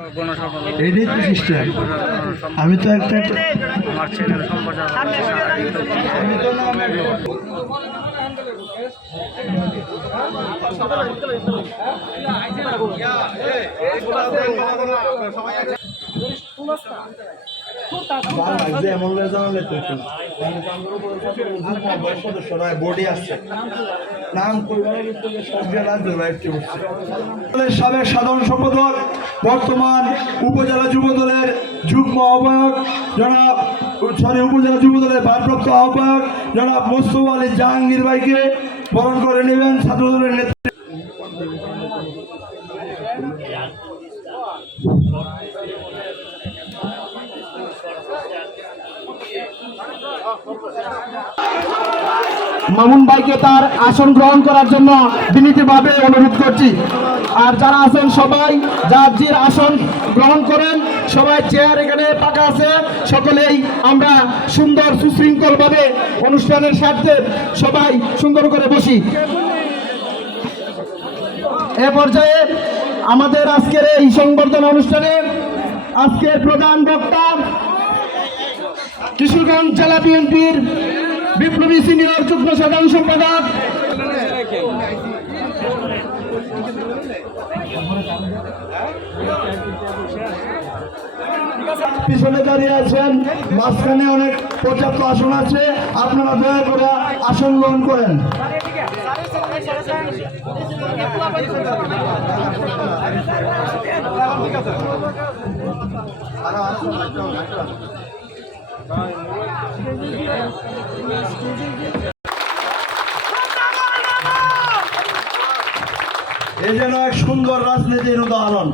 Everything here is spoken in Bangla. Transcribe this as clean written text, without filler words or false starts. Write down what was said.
এটাই তো সিস্টেম। আমি তো একটা আমার চ্যানেল সম্প্রচার সাবেক সাধারণ সম্পাদক বর্তমান উপজেলা যুব দলের যুগ্ম আহ্বায়ক জনাব উপজেলা যুব দলের ভারপ্রাপ্ত আহ্বায়ক জনাব মোস্তফা আলী জাহাঙ্গীর ভাইকে বরণ করে নেবেন ছাত্র দলের নেতৃত্বে। মামুন ভাইকে তার আসন গ্রহণ করার জন্য বিনীতভাবে অনুরোধ করছি। আর যারা আছেন সবাই যার যে আসন গ্রহণ করেন, সবাই চেয়ার এখানে পাকা আছে, সকলেই আমরা সুন্দর সুশৃঙ্খলভাবে অনুষ্ঠানের স্বার্থে সবাই সুন্দর করে বসি। এ পর্যায়ে আমাদের আজকের এই সংবর্ধনা অনুষ্ঠানে আজকের প্রধান বক্তা কিশোরগঞ্জ জেলা বিএনপির বিপ্লবী সিনিয়র যুগ্ম সাধারণ সম্পাদক পিছনে দাঁড়িয়ে আছেন, মাঝখানে অনেক পর্যাপ্ত আসন আছে, আপনারা দয়া করে আসন গ্রহণ করেন। এই যেন এক সুন্দর রাজনীতির উদাহরণ।